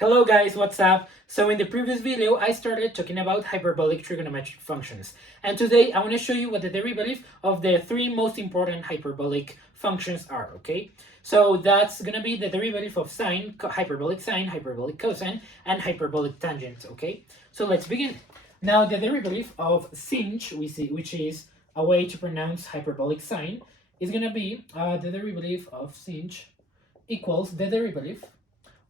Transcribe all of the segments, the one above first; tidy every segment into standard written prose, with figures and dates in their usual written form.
Hello guys, what's up? So in the previous video, I started talking about hyperbolic trigonometric functions. And today I want to show you what the derivative of the three most important hyperbolic functions are, okay? So that's going to be the derivative of sine, hyperbolic cosine, and hyperbolic tangent, okay? So let's begin. Now the derivative of sinh, which is a way to pronounce hyperbolic sine, is going to be the derivative of sinh equals the derivative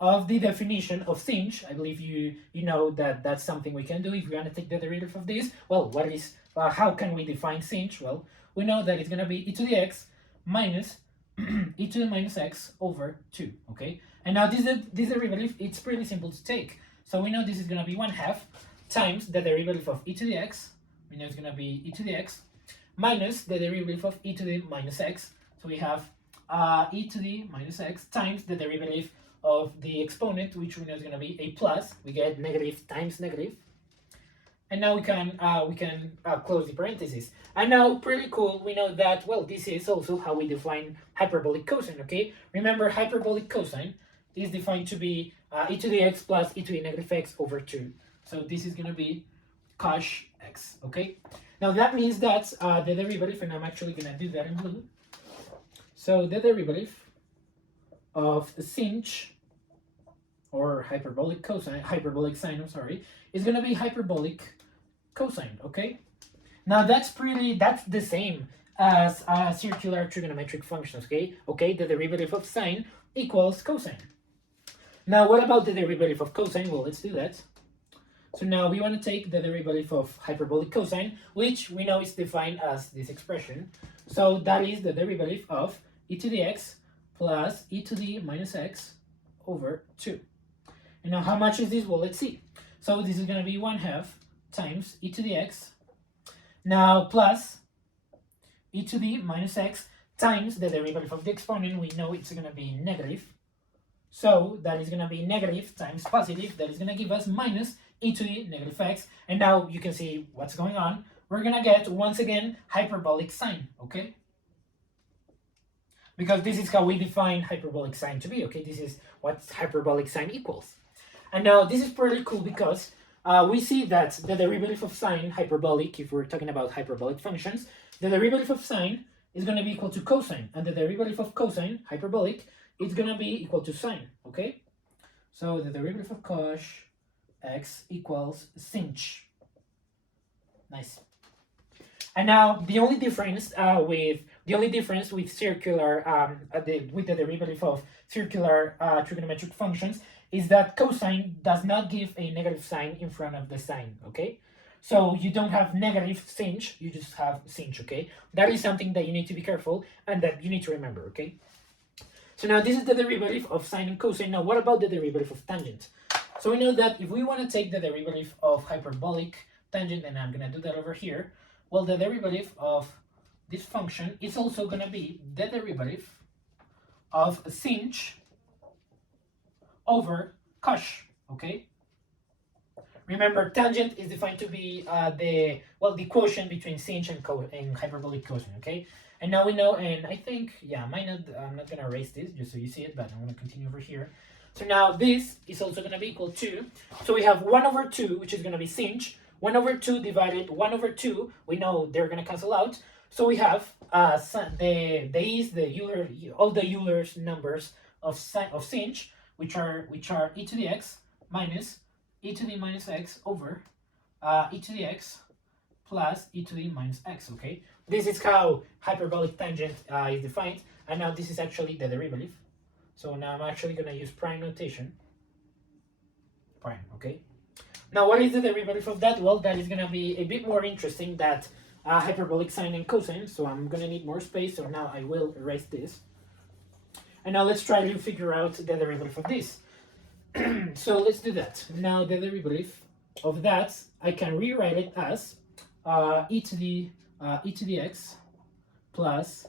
of the definition of sinh. I believe you know that that's something we can do if we want to take the derivative of this. Well, how can we define sinh? Well, we know that it's going to be e to the x minus e to the minus x over 2, okay? And now this derivative, it's pretty simple to take. So we know this is going to be 1/2 times the derivative of e to the x. We know it's going to be e to the x minus the derivative of e to the minus x. So we have e to the minus x times the derivative of the exponent, which we know is going to be a plus. We get negative times negative, and now we can close the parentheses. And now, pretty cool, we know that, well, this is also how we define hyperbolic cosine, okay? Remember, hyperbolic cosine is defined to be e to the x plus e to the negative x over 2. So this is going to be cos x, okay? Now that means that the derivative, and I'm actually going to do that in blue. So the derivative of sinh, or hyperbolic sine, is going to be hyperbolic cosine, okay? Now that's the same as circular trigonometric functions, okay? Okay, the derivative of sine equals cosine. Now what about the derivative of cosine? Well, let's do that. So now we want to take the derivative of hyperbolic cosine, which we know is defined as this expression. So that is the derivative of e to the x plus e to the minus x over 2. And now how much is this? Well, let's see. So this is going to be 1/2 times e to the x, now plus e to the minus x times the derivative of the exponent. We know it's going to be negative. So that is going to be negative times positive. That is going to give us minus e to the negative x. And now you can see what's going on. We're going to get, once again, hyperbolic sine, okay? Because this is how we define hyperbolic sine to be, okay? This is what hyperbolic sine equals. And now this is pretty cool because we see that the derivative of sine, hyperbolic, if we're talking about hyperbolic functions, the derivative of sine is going to be equal to cosine. And the derivative of cosine, hyperbolic, is going to be equal to sine, okay? So the derivative of cos x equals sinh. Nice. And now the only difference with circular with the derivative of circular trigonometric functions is that cosine does not give a negative sign in front of the sine, okay? So you don't have negative sinh, you just have sinh, okay? That is something that you need to be careful and that you need to remember, okay? So now this is the derivative of sine and cosine. Now what about the derivative of tangent? So we know that if we want to take the derivative of hyperbolic tangent, and I'm going to do that over here, well, the derivative of this function is also going to be the derivative of sinh over cos, okay? Remember, tangent is defined to be the quotient between sinh and hyperbolic cosine, okay? And now we know, and I think, yeah, I'm not going to erase this just so you see it, but I'm going to continue over here. So now this is also going to be equal to, so we have 1 over 2, which is going to be sinh. 1 over 2 divided 1 over 2, we know they're going to cancel out. So we have all the Euler's numbers of sinh, which are e to the x minus e to the minus x over e to the x plus e to the minus x, okay? This is how hyperbolic tangent is defined, and now this is actually the derivative. So now I'm actually going to use prime notation. Prime, okay? Now, what is the derivative of that? Well, that is going to be a bit more interesting than hyperbolic sine and cosine, so I'm going to need more space, so now I will erase this. And now let's try to figure out the derivative of this. So let's do that. Now, the derivative of that, I can rewrite it as e to the x plus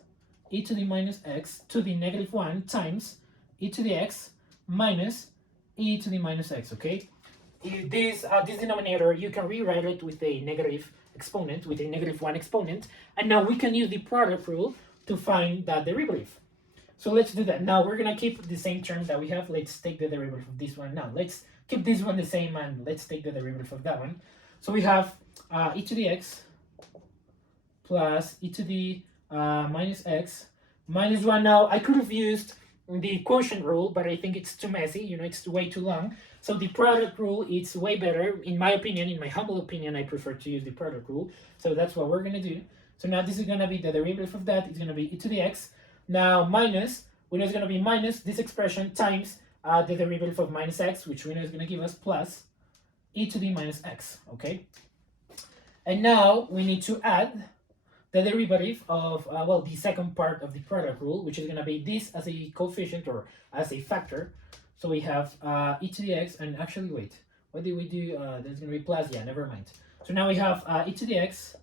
e to the minus x to the negative 1 times e to the x minus e to the minus x, okay? This denominator, you can rewrite it with a negative exponent, with a negative 1 exponent, and now we can use the product rule to find that derivative. So let's do that. Now we're gonna keep the same term that we have. Let's take the derivative of this one. Now let's keep this one the same and let's take the derivative of that one. So we have e to the x plus e to the minus x minus 1. Now I could have used the quotient rule, but I think it's too messy, you know, it's way too long. So the product rule is way better, in my opinion, in my humble opinion. I prefer to use the product rule. So that's what we're gonna do. So now this is gonna be the derivative of that. It's gonna be e to the x. Now minus, we know it's gonna be minus this expression times the derivative of minus x, which we know is gonna give us plus e to the minus x, okay? And now we need to add the derivative of, well, the second part of the product rule, which is going to be this as a coefficient or as a factor. So we have e to the x, and actually, wait, what did we do? There's going to be plus, yeah, never mind. So now we have e to the x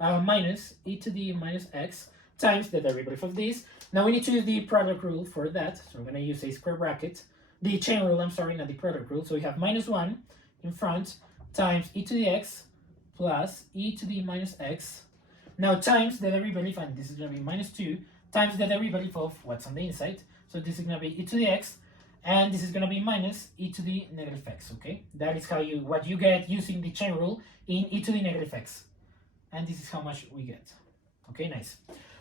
minus e to the minus x times the derivative of this. Now we need to use the product rule for that. So I'm going to use a square bracket. The chain rule, I'm sorry, not the product rule. So we have minus 1 in front times e to the x plus e to the minus x. Now times the derivative, and this is going to be minus 2, times the derivative of what's on the inside. So this is going to be e to the x, and this is going to be minus e to the negative x, okay? That is how what you get using the chain rule in e to the negative x. And this is how much we get. Okay, nice.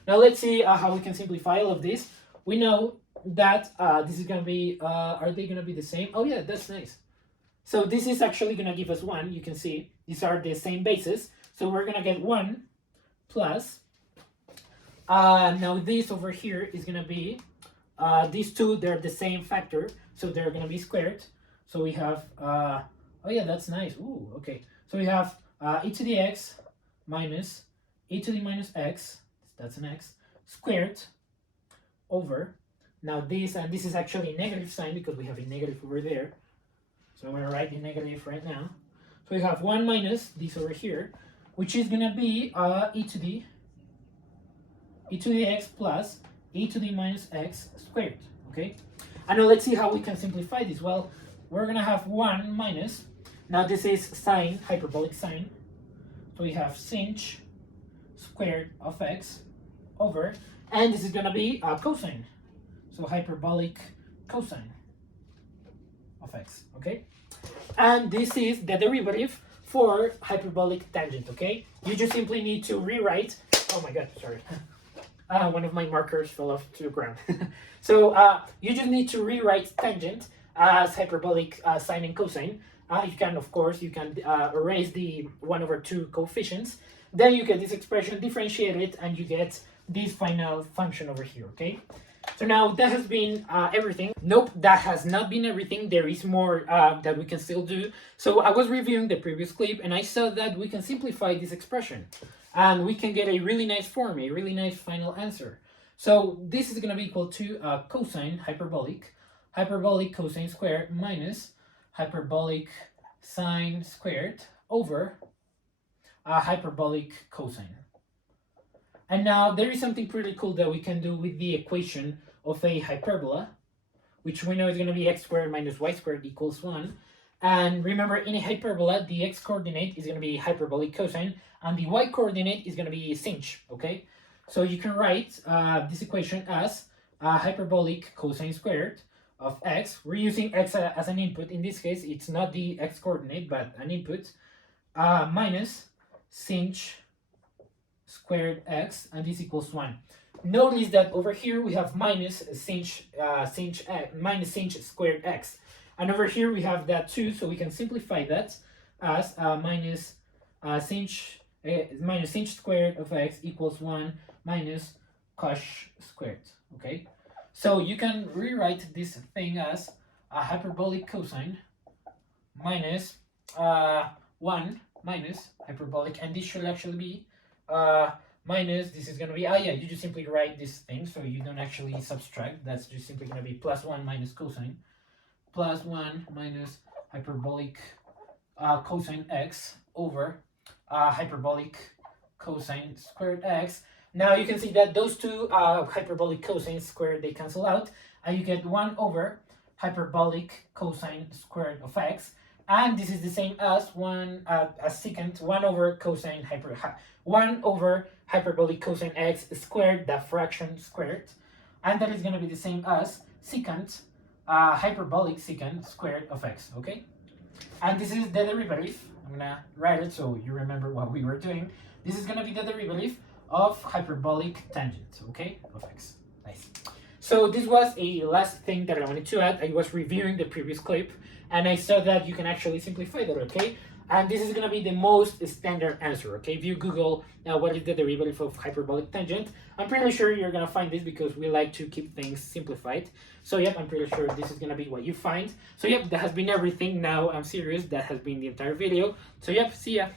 Now let's see how we can simplify all of this. We know that this is going to be, are they going to be the same? Oh yeah, that's nice. So this is actually going to give us 1. You can see these are the same bases. So we're going to get 1 plus, now this over here is going to be, these two, they're the same factor, so they're going to be squared. So we have, oh yeah, that's nice. Ooh, okay. So we have e to the x minus e to the minus x, that's an x, squared over, now this, and this is actually a negative sign because we have a negative over there. So I'm going to write the negative right now. So we have 1 minus this over here, which is going to be e to the x plus e to the minus x squared, okay? And now let's see how we can simplify this. Well, we're going to have 1 minus, now this is sine, hyperbolic sine. So we have sinh squared of x over, and this is going to be cosine. So hyperbolic cosine of x, okay? And this is the derivative for hyperbolic tangent, okay? You just simply need to rewrite, oh my god, sorry. One of my markers fell off to the ground. So you just need to rewrite tangent as hyperbolic sine and cosine. You can, of course, you can erase the 1/2 coefficients. Then you get this expression, differentiate it, and you get this final function over here, okay? So now that has been everything. Nope, that has not been everything. There is more that we can still do. So I was reviewing the previous clip and I saw that we can simplify this expression and we can get a really nice form, a really nice final answer. So this is going to be equal to cosine hyperbolic cosine squared minus hyperbolic sine squared over hyperbolic cosine. And now there is something pretty cool that we can do with the equation of a hyperbola, which we know is going to be x squared minus y squared equals 1. And remember, in a hyperbola, the x coordinate is going to be hyperbolic cosine, and the y coordinate is going to be sinh, okay? So you can write this equation as hyperbolic cosine squared of x. We're using x as an input. In this case, it's not the x coordinate, but an input, minus sinh squared x, and this equals 1. Notice that over here we have minus sinh squared x, and over here we have that too, so we can simplify that as minus sinh squared of x equals 1 minus cos squared, okay? So you can rewrite this thing as a hyperbolic cosine minus 1 minus hyperbolic, and this should actually be minus, this is going to be, yeah, you just simply write this thing, so you don't actually subtract. That's just simply going to be plus 1 minus cosine, plus 1 minus hyperbolic cosine x over hyperbolic cosine squared x. Now you can see that those two hyperbolic cosine squared, they cancel out, and you get 1 over hyperbolic cosine squared of x. And this is the same as 1 over cosine 1 over hyperbolic cosine x squared, that fraction squared, and that is going to be the same as secant, hyperbolic secant squared of x, okay? And this is the derivative. I'm gonna write it so you remember what we were doing. This is gonna be the derivative of hyperbolic tangent, okay, of x. Nice. So this was a last thing that I wanted to add. I was reviewing the previous clip, and I saw that you can actually simplify that, okay? And this is gonna be the most standard answer, okay? If you Google what is the derivative of hyperbolic tangent, I'm pretty sure you're gonna find this because we like to keep things simplified. So yep, I'm pretty sure this is gonna be what you find. So yep, that has been everything. Now I'm serious, that has been the entire video. So yep, see ya.